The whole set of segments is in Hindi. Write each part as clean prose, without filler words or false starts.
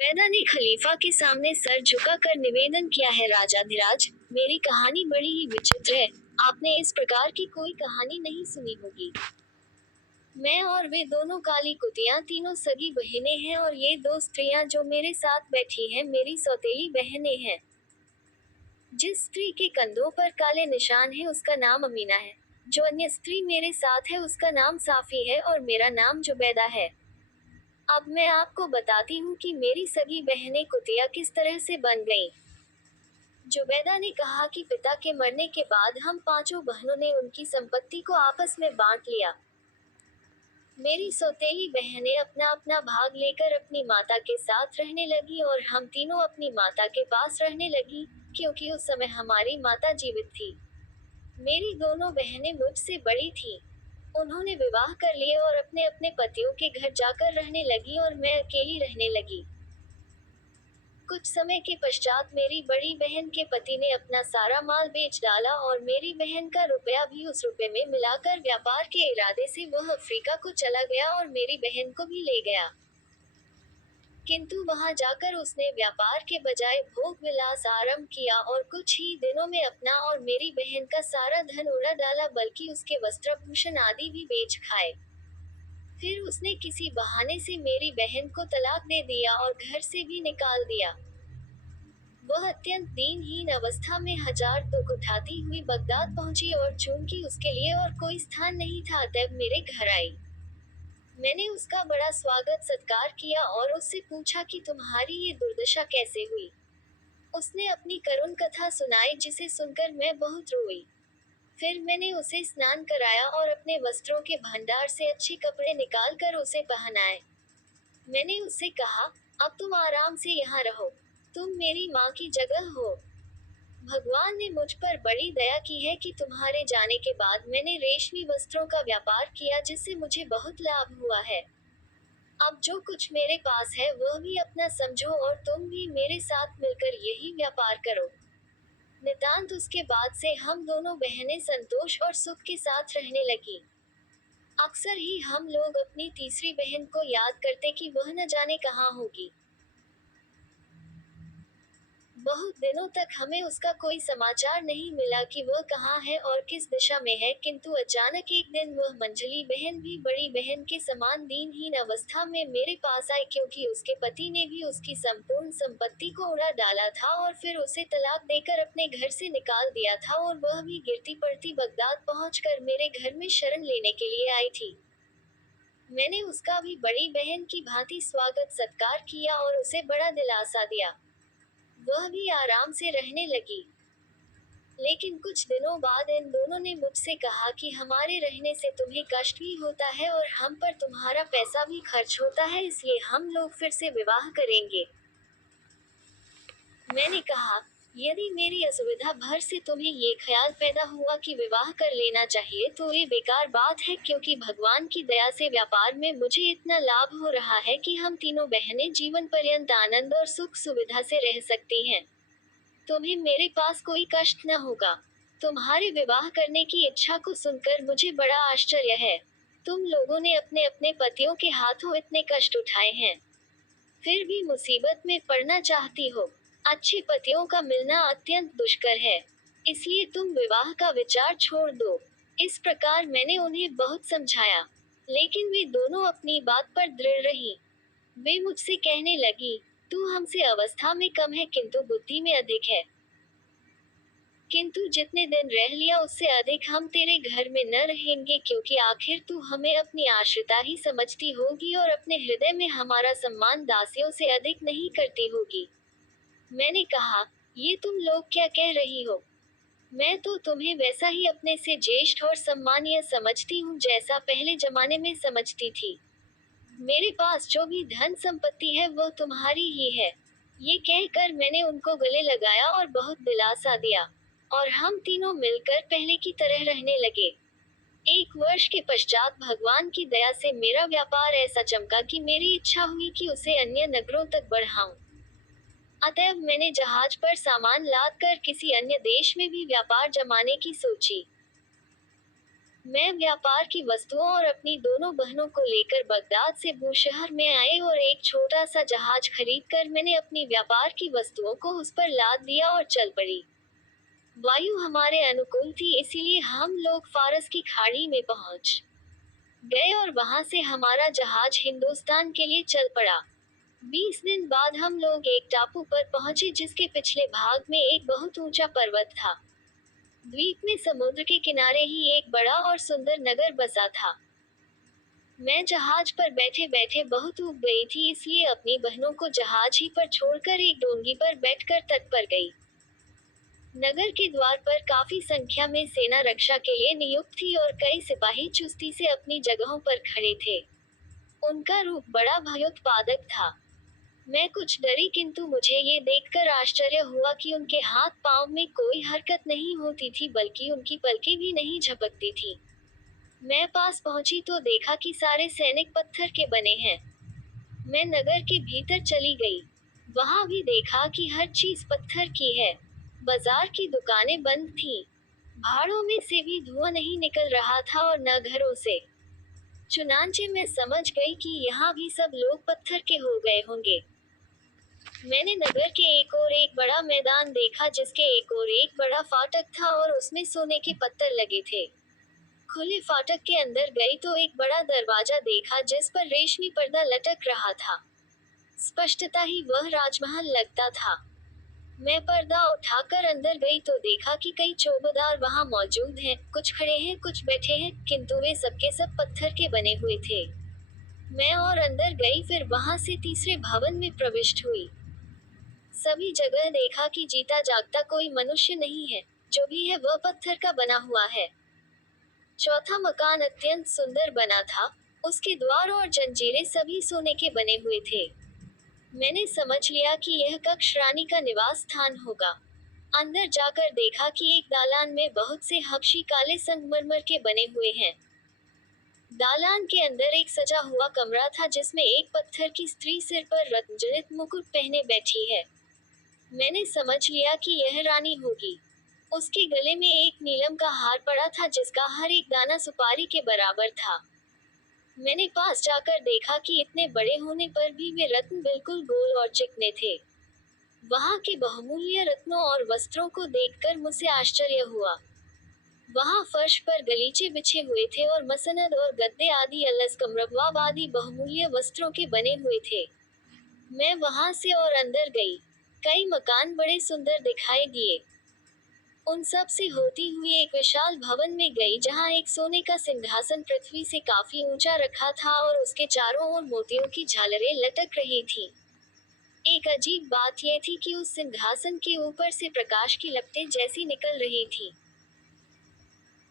पैदा ने खलीफा के सामने सर झुकाकर निवेदन किया है, राजाधिराज, मेरी कहानी बड़ी ही विचित्र है। आपने इस प्रकार की कोई कहानी नहीं सुनी होगी। मैं और वे दोनों काली कुतियां तीनों सगी बहनें हैं, और ये दो स्त्रियां जो मेरे साथ बैठी हैं मेरी सौतेली बहनें हैं। जिस स्त्री के कंधों पर काले निशान है उसका नाम अमीना है। जो अन्य स्त्री मेरे साथ है उसका नाम साफी है, और मेरा नाम जुबैदा है। अब मैं आपको बताती हूँ कि मेरी सगी बहनें कुतिया किस तरह से बन गईं। जुबैदा ने कहा कि पिता के मरने के बाद हम पांचों बहनों ने उनकी संपत्ति को आपस में बांट लिया। मेरी सौतेली बहनें अपना अपना भाग लेकर अपनी माता के साथ रहने लगी, और हम तीनों अपनी माता के पास रहने लगी, क्योंकि उस समय हमारी माता जीवित थी। मेरी दोनों बहनें मुझसे बड़ी थीं। उन्होंने विवाह कर लिए और अपने अपने पतियों के घर जाकर रहने लगी, और मैं अकेली रहने लगी। कुछ समय के पश्चात मेरी बड़ी बहन के पति ने अपना सारा माल बेच डाला, और मेरी बहन का रुपया भी उस रुपए में मिलाकर व्यापार के इरादे से वह अफ्रीका को चला गया और मेरी बहन को भी ले गया। किंतु वहां जाकर उसने व्यापार के बजाय भोग विलास आरंभ किया, और कुछ ही दिनों में अपना और मेरी बहन का सारा धन उड़ा डाला, बल्कि उसके वस्त्रभूषण आदि भी बेच खाए। फिर उसने किसी बहाने से मेरी बहन को तलाक दे दिया और घर से भी निकाल दिया। वह अत्यंत दीनहीन अवस्था में हजार दुख उठाती हुई बगदाद पहुंची, और चूंकि उसके लिए और कोई स्थान नहीं था अतएव मेरे घर आई। मैंने उसका बड़ा स्वागत सत्कार किया और उससे पूछा कि तुम्हारी ये दुर्दशा कैसे हुई। उसने अपनी करुण कथा सुनाई, जिसे सुनकर मैं बहुत रोई। फिर मैंने उसे स्नान कराया और अपने वस्त्रों के भंडार से अच्छे कपड़े निकाल कर उसे पहनाए। मैंने उससे कहा, अब तुम आराम से यहाँ रहो। तुम मेरी माँ की जगह हो। भगवान ने मुझ पर बड़ी दया की है कि तुम्हारे जाने के बाद मैंने रेशमी वस्त्रों का व्यापार किया, जिससे मुझे बहुत लाभ हुआ है। अब जो कुछ मेरे पास है वह भी अपना समझो, और तुम भी मेरे साथ मिलकर यही व्यापार करो। नितांत उसके बाद से हम दोनों बहनें संतोष और सुख के साथ रहने लगी। अक्सर ही हम लोग अपनी तीसरी बहन को याद करते कि वह न जाने कहाँ होगी। बहुत दिनों तक हमें उसका कोई समाचार नहीं मिला कि वह कहाँ है और किस दिशा में है, किंतु अचानक एक दिन वह मंझली बहन भी बड़ी बहन के समान दीनहीन अवस्था में मेरे पास आई, क्योंकि उसके पति ने भी उसकी संपूर्ण संपत्ति को उड़ा डाला था और फिर उसे तलाक देकर अपने घर से निकाल दिया था, और वह भी गिरती पड़ती बगदाद पहुंचकर मेरे घर में शरण लेने के लिए आई थी। मैंने उसका भी बड़ी बहन की भांति स्वागत सत्कार किया और उसे बड़ा दिलासा दिया। वह भी आराम से रहने लगी। लेकिन कुछ दिनों बाद इन दोनों ने मुझसे कहा कि हमारे रहने से तुम्हें कष्ट भी होता है और हम पर तुम्हारा पैसा भी खर्च होता है, इसलिए हम लोग फिर से विवाह करेंगे। मैंने कहा, यदि मेरी असुविधा भर से तुम्हें ये ख्याल पैदा हुआ कि विवाह कर लेना चाहिए तो ये बेकार बात है, क्योंकि भगवान की दया से व्यापार में मुझे इतना लाभ हो रहा है कि हम तीनों बहनें जीवन पर्यंत आनंद और सुख सुविधा से रह सकती हैं। तुम्हें मेरे पास कोई कष्ट न होगा। तुम्हारे विवाह करने की इच्छा को सुनकर मुझे बड़ा आश्चर्य है। तुम लोगों ने अपने अपने पतियों के हाथों इतने कष्ट उठाए हैं, फिर भी मुसीबत में पड़ना चाहती हो। अच्छे पतियों का मिलना अत्यंत दुष्कर है, इसलिए तुम विवाह का विचार छोड़ दो। इस प्रकार मैंने उन्हें बहुत समझाया, लेकिन वे दोनों अपनी बात पर दृढ़ रही। वे मुझसे कहने लगी, तू हमसे अवस्था में कम है किंतु बुद्धि में अधिक है। किंतु जितने दिन रह लिया उससे अधिक हम तेरे घर में न रहेंगे, क्योंकि आखिर तू हमें अपनी आश्रिता ही समझती होगी और अपने हृदय में हमारा सम्मान दासियों से अधिक नहीं करती होगी। मैंने कहा, ये तुम लोग क्या कह रही हो? मैं तो तुम्हें वैसा ही अपने से ज्येष्ठ और सम्मानीय समझती हूँ जैसा पहले जमाने में समझती थी। मेरे पास जो भी धन संपत्ति है वह तुम्हारी ही है। ये कहकर मैंने उनको गले लगाया और बहुत दिलासा दिया, और हम तीनों मिलकर पहले की तरह रहने लगे। 1 वर्ष के पश्चात भगवान की दया से मेरा व्यापार ऐसा चमका कि मेरी इच्छा हुई कि उसे अन्य नगरों तक बढ़ाऊं। अतएव मैंने जहाज पर सामान लाद कर किसी अन्य देश में भी व्यापार जमाने की सोची। मैं व्यापार की वस्तुओं और अपनी दोनों बहनों को लेकर बगदाद से बूशहर में आए और एक छोटा सा जहाज खरीद कर मैंने अपनी व्यापार की वस्तुओं को उस पर लाद दिया और चल पड़ी। वायु हमारे अनुकूल थी, इसीलिए हम लोग फारस की खाड़ी में पहुंच गए और वहां से हमारा जहाज हिंदुस्तान के लिए चल पड़ा। 20 दिन बाद हम लोग एक टापू पर पहुंचे जिसके पिछले भाग में एक बहुत ऊंचा पर्वत था। द्वीप में समुद्र के किनारे ही एक बड़ा और सुंदर नगर बसा था। मैं जहाज पर बैठे बैठे बहुत ऊब गई थी, इसलिए अपनी बहनों को जहाज ही पर छोड़कर एक डोंगी पर बैठकर तट पर गई। नगर के द्वार पर काफी संख्या में सेना रक्षा के लिए नियुक्त थी और कई सिपाही चुस्ती से अपनी जगहों पर खड़े थे। उनका रूप बड़ा भयोत्पादक था। मैं कुछ डरी, किंतु मुझे ये देखकर आश्चर्य हुआ कि उनके हाथ पांव में कोई हरकत नहीं होती थी, बल्कि उनकी पलकें भी नहीं झपकती थी। मैं पास पहुंची तो देखा कि सारे सैनिक पत्थर के बने हैं। मैं नगर के भीतर चली गई। वहां भी देखा कि हर चीज पत्थर की है। बाजार की दुकानें बंद थीं। भाड़ों में से भी धुआं नहीं निकल रहा था और न घरों से। चुनांचे मैं समझ गई कि यहाँ भी सब लोग पत्थर के हो गए होंगे। मैंने नगर के एक और एक बड़ा मैदान देखा जिसके एक और एक बड़ा फाटक था और उसमें सोने के पत्थर लगे थे। खुले फाटक के अंदर गई तो एक बड़ा दरवाजा देखा जिस पर रेशमी पर्दा लटक रहा था। स्पष्टता ही वह राजमहल लगता था। मैं पर्दा उठाकर अंदर गई तो देखा कि कई चौकीदार वहां मौजूद हैं, कुछ खड़े हैं कुछ बैठे हैं, किंतु वे सबके सब पत्थर के बने हुए थे। मैं और अंदर गई, फिर वहां से तीसरे भवन में प्रविष्ट हुई। सभी जगह देखा कि जीता जागता कोई मनुष्य नहीं है। जो भी है वह पत्थर का बना हुआ है। चौथा मकान अत्यंत सुंदर बना था। उसके द्वार और जंजीरें सभी सोने के बने हुए थे। मैंने समझ लिया कि यह कक्ष रानी का निवास स्थान होगा। अंदर जाकर देखा कि एक दालान में बहुत से हबशी काले संगमरमर के बने हुए हैं। दालान के अंदर एक सजा हुआ कमरा था जिसमें एक पत्थर की स्त्री सिर पर रत्नजड़ित मुकुट पहने बैठी है। मैंने समझ लिया कि यह रानी होगी। उसके गले में एक नीलम का हार पड़ा था जिसका हर एक दाना सुपारी के बराबर था। मैंने पास जाकर देखा कि इतने बड़े होने पर भी वे रत्न बिल्कुल गोल और चिकने थे। वहां के बहुमूल्य रत्नों और वस्त्रों को देखकर मुझे आश्चर्य हुआ। वहां फर्श पर गलीचे बिछे हुए थे और मसनद और गद्दे आदि अलस कमरबवाब आदि बहुमूल्य वस्त्रों के बने हुए थे। मैं वहां से और अंदर गई। कई मकान बड़े सुंदर दिखाई दिए। उन सब से होती हुई एक विशाल भवन में गई जहां एक सोने का सिंहासन पृथ्वी से काफी ऊंचा रखा था और उसके चारों ओर मोतियों की झालरें लटक रही थी। एक अजीब बात यह थी कि उस सिंहासन के ऊपर से प्रकाश की लपटें जैसी निकल रही थी।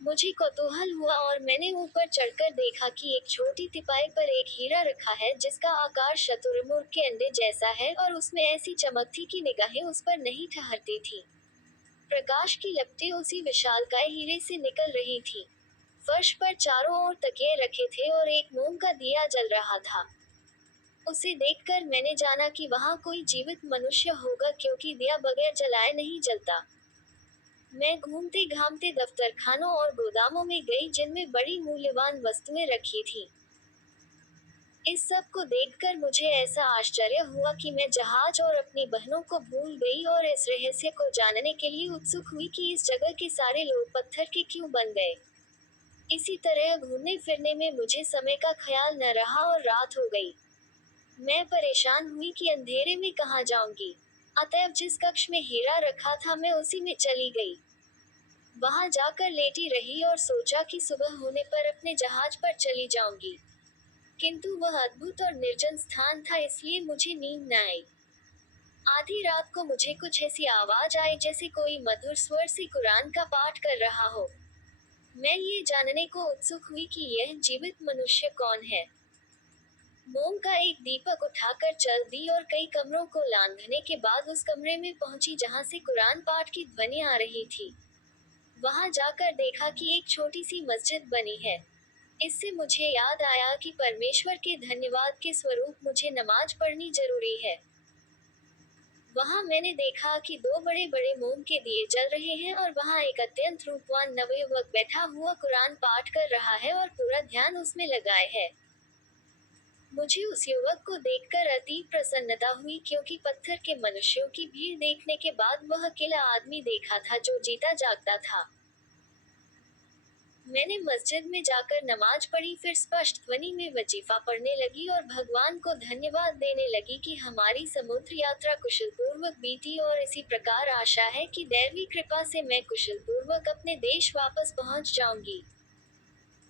मुझे कौतूहल हुआ और मैंने ऊपर चढ़कर देखा कि एक छोटी तिपाई पर एक हीरा रखा है जिसका आकार शतुरमुर्ग के अंडे जैसा है और उसमें ऐसी चमक थी कि निगाहें उस पर नहीं ठहरती थी। प्रकाश की लपटें उसी विशालकाय हीरे से निकल रही थी। फर्श पर चारों ओर तकिए रखे थे और एक मोम का दिया जल रहा था। उसे देखकर मैंने जाना कि वहां कोई जीवित मनुष्य होगा, क्योंकि दिया बगैर जलाए नहीं जलता। मैं घूमते घामते दफ्तरखानों और गोदामों में गई जिनमें बड़ी मूल्यवान वस्तुएं रखी थी। इस सब को देखकर मुझे ऐसा आश्चर्य हुआ कि मैं जहाज और अपनी बहनों को भूल गई और इस रहस्य को जानने के लिए उत्सुक हुई कि इस जगह के सारे लोग पत्थर के क्यों बन गए। इसी तरह घूमने फिरने में मुझे समय का ख्याल न रहा और रात हो गई। मैं परेशान हुई कि अंधेरे में कहाँ जाऊंगी। अतएव जिस कक्ष में हीरा रखा था मैं उसी में चली गई। वहां जाकर लेटी रही और सोचा कि सुबह होने पर अपने जहाज पर चली जाऊंगी। किंतु वह अद्भुत और निर्जन स्थान था, इसलिए मुझे नींद न आई। आधी रात को मुझे कुछ ऐसी आवाज आई जैसे कोई मधुर स्वर से कुरान का पाठ कर रहा हो। मैं ये जानने को उत्सुक हुई कि यह जीवित मनुष्य कौन है। मोम का एक दीपक उठाकर चल दी और कई कमरों को लांघने के बाद उस कमरे में पहुंची जहां से कुरान पाठ की ध्वनि आ रही थी। वहां जाकर देखा कि एक छोटी सी मस्जिद बनी है। इससे मुझे याद आया कि परमेश्वर के धन्यवाद के स्वरूप मुझे नमाज पढ़नी जरूरी है। वहां मैंने देखा कि दो बड़े बड़े मोम के दिए जल रहे हैं और वहां एक अत्यंत रूपवान नवयुवक बैठा हुआ कुरान पाठ कर रहा है और पूरा ध्यान उसमें लगाए है। मुझे उस युवक को देखकर अति प्रसन्नता हुई क्योंकि पत्थर के मनुष्यों की भीड़ देखने के बाद वह अकेला आदमी देखा था जो जीता जागता था। मैंने मस्जिद में जाकर नमाज पढ़ी, फिर स्पष्ट ध्वनि में वजीफा पढ़ने लगी और भगवान को धन्यवाद देने लगी कि हमारी समुद्र यात्रा कुशल पूर्वक बीती और इसी प्रकार आशा है कि दैवी कृपा से मैं कुशल पूर्वक अपने देश वापस पहुंच जाऊंगी।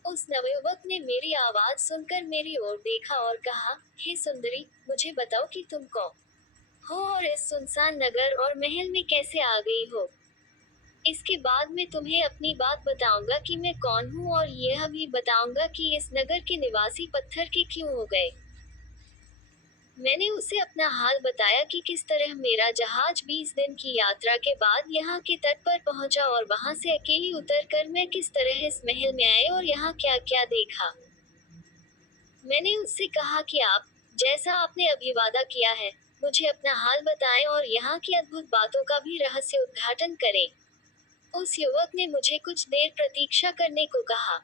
उस नवयुवक ने मेरी आवाज सुनकर मेरी ओर देखा और कहा, हे सुंदरी, मुझे बताओ कि तुम कौन हो और इस सुनसान नगर और महल में कैसे आ गई हो। इसके बाद मैं तुम्हें अपनी बात बताऊंगा कि मैं कौन हूँ और यह भी बताऊंगा कि इस नगर के निवासी पत्थर के क्यों हो गए। मैंने उसे अपना हाल बताया कि किस तरह मेरा जहाज 20 दिन की यात्रा के बाद यहाँ के तट पर पहुंचा और वहां से अकेली उतरकर मैं किस तरह इस महल में आई और यहाँ क्या क्या देखा। मैंने उससे कहा कि आप, जैसा आपने अभी वादा किया है, मुझे अपना हाल बताएं और यहाँ की अद्भुत बातों का भी रहस्य उद्घाटन करें। उस युवक ने मुझे कुछ देर प्रतीक्षा करने को कहा।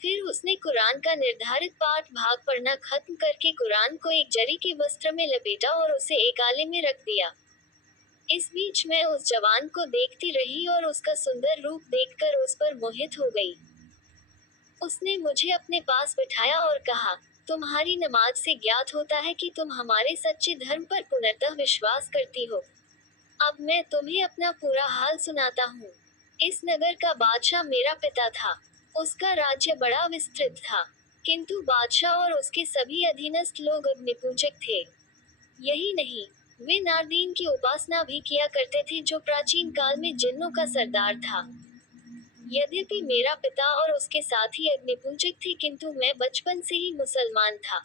फिर उसने कुरान का निर्धारित पाठ भाग पढ़ना खत्म करके कुरान को एक जरी के वस्त्र में लपेटा और उसे एक आले में रख दिया। इस बीच मैं उस जवान को देखती रही और उसका सुंदर रूप देखकर उस पर मोहित हो गई। उसने मुझे अपने पास बिठाया और कहा, तुम्हारी नमाज से ज्ञात होता है कि तुम हमारे सच्चे धर्म पर पूर्णतः विश्वास करती हो। अब मैं तुम्हें अपना पूरा हाल सुनाता हूँ। इस नगर का बादशाह मेरा पिता था। उसका राज्य बड़ा विस्तृत था, किंतु बादशाह और उसके सभी अधीनस्थ लोग अग्निपूजक थे। यही नहीं, वे नारदीन की उपासना भी किया करते थे जो प्राचीन काल में जिन्नों का सरदार था। यद्यपि मेरा पिता और उसके साथी अग्निपूजक थे किंतु मैं बचपन से ही मुसलमान था।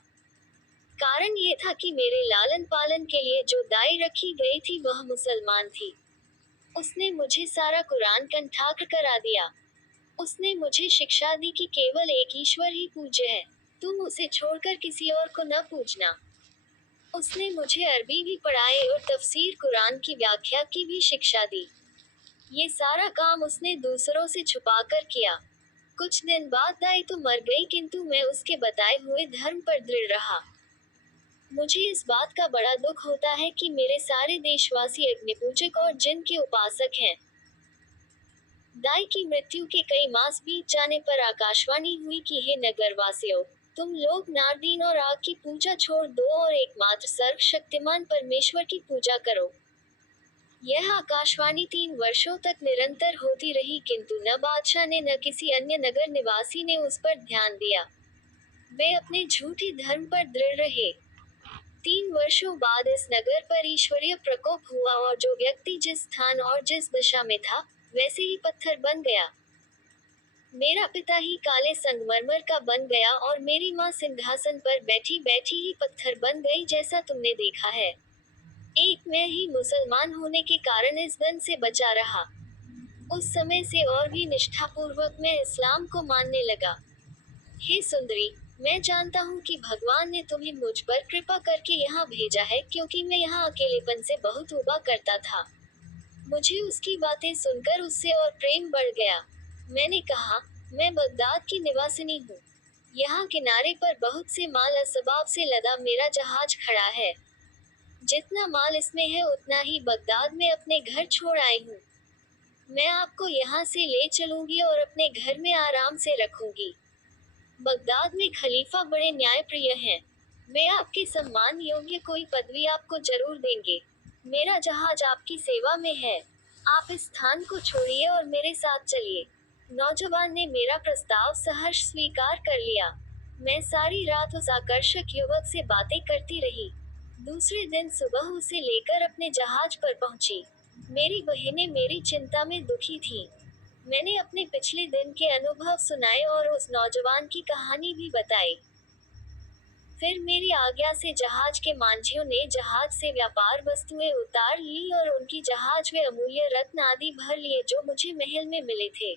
कारण ये था कि मेरे लालन पालन के लिए जो दाई रखी गई थी वह मुसलमान थी। उसने मुझे सारा कुरान कंठाग्र करा दिया। उसने मुझे शिक्षा दी कि केवल एक ईश्वर ही पूज्य है। तुम उसे छोड़कर किसी और को न पूजना। उसने मुझे अरबी भी पढ़ाई और तफसीर कुरान की व्याख्या की भी शिक्षा दी। ये सारा काम उसने दूसरों से छुपाकर किया। कुछ दिन बाद दाई तो मर गई किंतु मैं उसके बताए हुए धर्म पर दृढ़ रहा। मुझे इस बात का बड़ा दुख होता है कि मेरे सारे देशवासी अग्निपूजक और जिन के उपासक हैं। दाई की मृत्यु के कई मास बीत जाने पर आकाशवाणी हुई कि हे नगरवासियों, तुम लोग नारदीन और आग की पूजा छोड़ दो और एकमात्र सर्वशक्तिमान परमेश्वर की पूजा करो। यह आकाशवाणी 3 वर्षों तक निरंतर होती रही किंतु न बादशाह ने न किसी अन्य नगर निवासी ने उस पर ध्यान दिया। वे अपने झूठे धर्म पर दृढ़ रहे। 3 वर्षों बाद इस नगर पर ईश्वरीय प्रकोप हुआ और जो व्यक्ति जिस स्थान और जिस दशा में था, वैसे ही पत्थर बन गया। मेरा पिता ही काले संगमरमर का बन गया और मेरी माँ सिंहासन पर बैठी बैठी ही पत्थर बन गई जैसा तुमने देखा है। एक मैं ही मुसलमान होने के कारण इस दंड से बचा रहा। उस समय से और भी निष्ठापूर्वक मैं इस्लाम को मानने लगा। हे सुंदरी, मैं जानता हूँ कि भगवान ने तुम्हें मुझ पर कृपा करके यहाँ भेजा है क्योंकि मैं यहाँ अकेलेपन से बहुत उबा करता था। मुझे उसकी बातें सुनकर उससे और प्रेम बढ़ गया। मैंने कहा, मैं बगदाद की निवासिनी हूँ। यहाँ किनारे पर बहुत से माल असबाब से लदा मेरा जहाज खड़ा है। जितना माल इसमें है उतना ही बगदाद में अपने घर छोड़ आई हूँ। मैं आपको यहाँ से ले चलूंगी और अपने घर में आराम से रखूंगी। बगदाद में खलीफा बड़े न्यायप्रिय हैं। वे आपके सम्मान योग्य कोई पदवी आपको जरूर देंगे। मेरा जहाज आपकी सेवा में है। आप इस स्थान को छोड़िए और मेरे साथ चलिए। नौजवान ने मेरा प्रस्ताव सहर्ष स्वीकार कर लिया। मैं सारी रात उस आकर्षक युवक से बातें करती रही। दूसरे दिन सुबह उसे लेकर अपने जहाज पर पहुंची। मेरी बहनें मेरी चिंता में दुखी थीं। मैंने अपने पिछले दिन के अनुभव सुनाए और उस नौजवान की कहानी भी बताई। फिर मेरी आज्ञा से जहाज के मांझियों ने जहाज से व्यापार वस्तुएं उतार ली और उनकी जहाज में अमूल्य रत्न आदि भर लिए जो मुझे महल में मिले थे।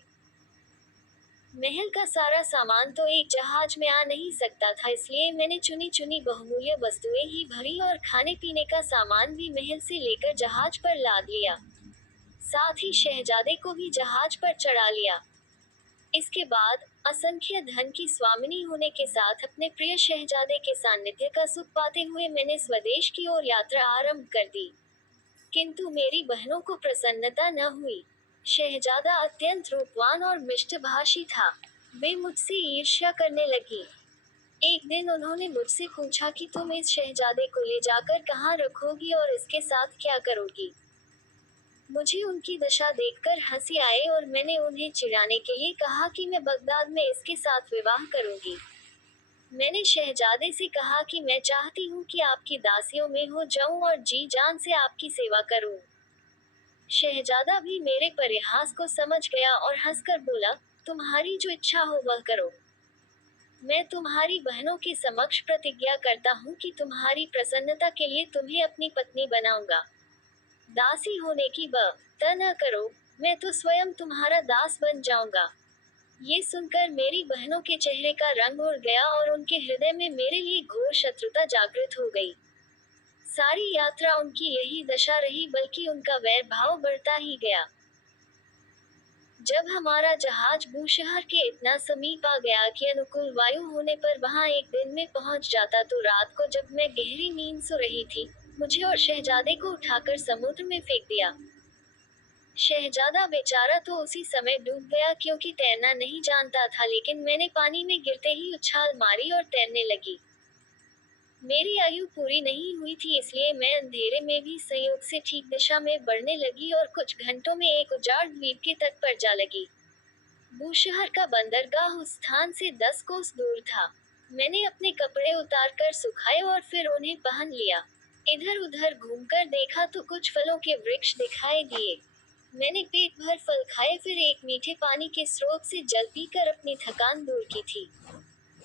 महल का सारा सामान तो एक जहाज में आ नहीं सकता था, इसलिए मैंने चुनी चुनी बहुमूल्य वस्तुएं ही भरी और खाने पीने का सामान भी महल से लेकर जहाज पर लाद लिया। साथ ही शहजादे को भी जहाज पर चढ़ा लिया। इसके बाद असंख्य धन की स्वामिनी होने के साथ अपने प्रिय शहजादे के सान्निध्य का सुख पाते हुए मैंने स्वदेश की ओर यात्रा आरंभ कर दी। किंतु मेरी बहनों को प्रसन्नता न हुई। शहजादा अत्यंत रूपवान और मिष्टभाषी था। वे मुझसे ईर्ष्या करने लगी। एक दिन उन्होंने मुझसे पूछा कि तुम इस शहजादे को ले जाकर कहाँ रखोगी और इसके साथ क्या करोगी। मुझे उनकी दशा देखकर हंसी आए और मैंने उन्हें चिढ़ाने के लिए कहा कि मैं बगदाद में इसके साथ विवाह करूंगी। मैंने शहजादे से कहा कि मैं चाहती हूँ कि आपकी दासियों में हो जाऊं और जी जान से आपकी सेवा करूं। शहजादा भी मेरे परिहास को समझ गया और हंसकर बोला, तुम्हारी जो इच्छा हो वह करो। मैं तुम्हारी बहनों के समक्ष प्रतिज्ञा करता हूँ कि तुम्हारी प्रसन्नता के लिए तुम्हें अपनी पत्नी बनाऊंगा। दासी होने की त न करो, मैं तो स्वयं तुम्हारा दास बन जाऊंगा। ये सुनकर मेरी बहनों के चेहरे का रंग उड़ गया और उनके हृदय में मेरे लिए घोर शत्रुता जागृत हो गई। सारी यात्रा उनकी यही दशा रही, बल्कि उनका वैर भाव बढ़ता ही गया। जब हमारा जहाज बूशहर के इतना समीप आ गया कि अनुकूल वायु होने पर वहां एक दिन में पहुंच जाता, तो रात को जब मैं गहरी नींद सो रही थी, मुझे और शहजादे को उठाकर समुद्र में फेंक दिया। शहजादा बेचारा तो उसी समय डूब गया, क्योंकि तैरना नहीं जानता था, लेकिन मैंने पानी में गिरते ही उछाल मारी और तैरने लगी। मेरी आयु पूरी नहीं हुई थी, इसलिए मैं अंधेरे में भी संयोग से ठीक दिशा में बढ़ने लगी और कुछ घंटों में एक उजाड़ द्वीप के तट पर जा लगी। बूशहर का बंदरगाह उस स्थान से 10 कोस दूर था। मैंने अपने कपड़े उतारकर सुखाए और फिर उन्हें पहन लिया। इधर उधर घूमकर देखा तो कुछ फलों के वृक्ष दिखाई दिए। मैंने पेट भर फल खाए, फिर एक मीठे पानी के स्रोत से जल पीकर अपनी थकान दूर की थी।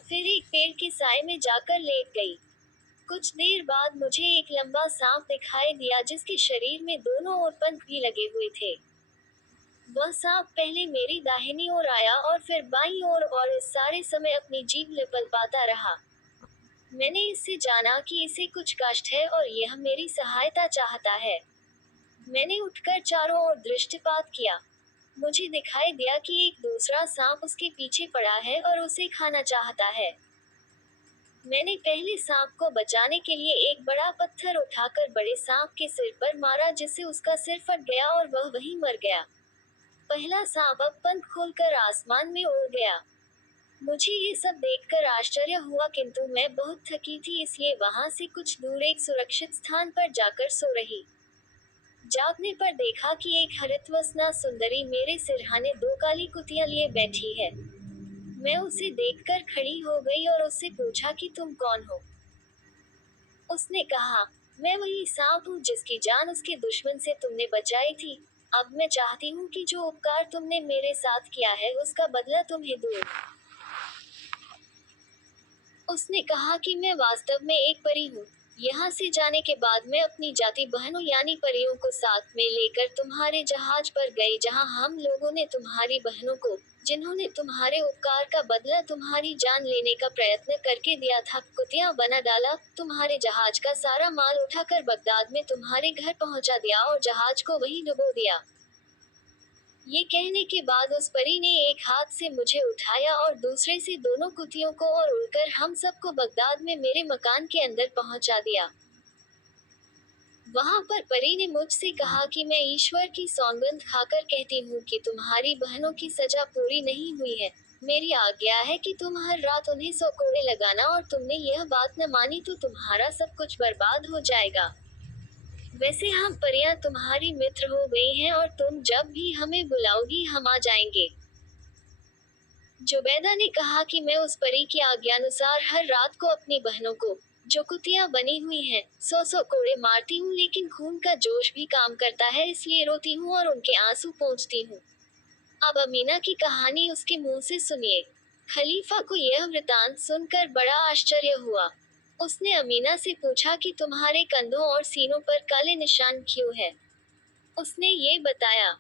फिर एक पेड़ के साए में जाकर लेट गई। कुछ देर बाद मुझे एक लंबा सांप दिखाई दिया, जिसके शरीर में दोनों ओर पंख भी लगे हुए थे। वह सांप पहले मेरी दाहिनी ओर आया और फिर बाईं ओर, और इस सारे समय अपनी जीभ लिपलपाता रहा। मैंने इससे जाना कि इसे कुछ कष्ट है और यह मेरी सहायता चाहता है। मैंने उठकर चारों ओर दृष्टिपात किया। मुझे दिखाई दिया कि एक दूसरा सांप उसके पीछे पड़ा है और उसे खाना चाहता है। मैंने पहले सांप को बचाने के लिए एक बड़ा पत्थर उठाकर बड़े सांप के सिर पर मारा, जिससे उसका सिर फट गया और वह वहीं मर गया। पहला सांप अब पंख खोलकर आसमान में उड़ गया। मुझे ये सब देखकर आश्चर्य हुआ, किंतु मैं बहुत थकी थी, इसलिए वहां से कुछ दूर एक सुरक्षित स्थान पर जाकर सो रही। जागने पर देखा कि एक हरितवसना सुंदरी मेरे सिरहाने 2 काली कुतियां लिए बैठी है। मैं उसे देखकर खड़ी हो गई और उससे पूछा कि तुम कौन हो। उसने कहा, मैं वही सांप हूँ जिसकी जान उसके दुश्मन से तुमने बचाई थी। अब मैं चाहती हूँ कि जो उपकार तुमने मेरे साथ किया है उसका बदला तुम्हें दूँ। उसने कहा कि मैं वास्तव में एक परी हूँ। यहाँ से जाने के बाद मैं अपनी जाति बहनों यानी परियों को साथ में लेकर तुम्हारे जहाज पर गई, जहाँ हम लोगों ने तुम्हारी बहनों को, जिन्होंने तुम्हारे उपकार का बदला तुम्हारी जान लेने का प्रयत्न करके दिया था, कुतिया बना डाला। तुम्हारे जहाज का सारा माल उठाकर बगदाद में तुम्हारे घर पहुँचा दिया और जहाज को वहीं डुबो दिया। ये कहने के बाद उस परी ने एक हाथ से मुझे उठाया और दूसरे से दोनों कुतियों को, और उड़कर हम सबको बगदाद में मेरे मकान के अंदर पहुंचा दिया। वहां पर परी ने मुझसे कहा कि मैं ईश्वर की सौगंध खाकर कहती हूँ कि तुम्हारी बहनों की सजा पूरी नहीं हुई है। मेरी आज्ञा है कि तुम हर रात उन्हें 100 कोड़े लगाना, और तुमने यह बात न मानी तो तुम्हारा सब कुछ बर्बाद हो जाएगा। वैसे हम परियां तुम्हारी मित्र हो गई हैं, और तुम जब भी हमें बुलाओगी हम आ जाएंगे। जुबैदा ने कहा कि मैं उस परी की आज्ञानुसार हर रात को अपनी बहनों को, जो कुतियां बनी हुई हैं, 100 कोड़े मारती हूँ, लेकिन खून का जोश भी काम करता है, इसलिए रोती हूँ और उनके आंसू पोंछती हूँ। अब अमीना की कहानी उसके मुंह से सुनिए। खलीफा को यह वृतांत सुनकर बड़ा आश्चर्य हुआ। उसने अमीना से पूछा कि तुम्हारे कंधों और सीनों पर काले निशान क्यों है। उसने ये बताया।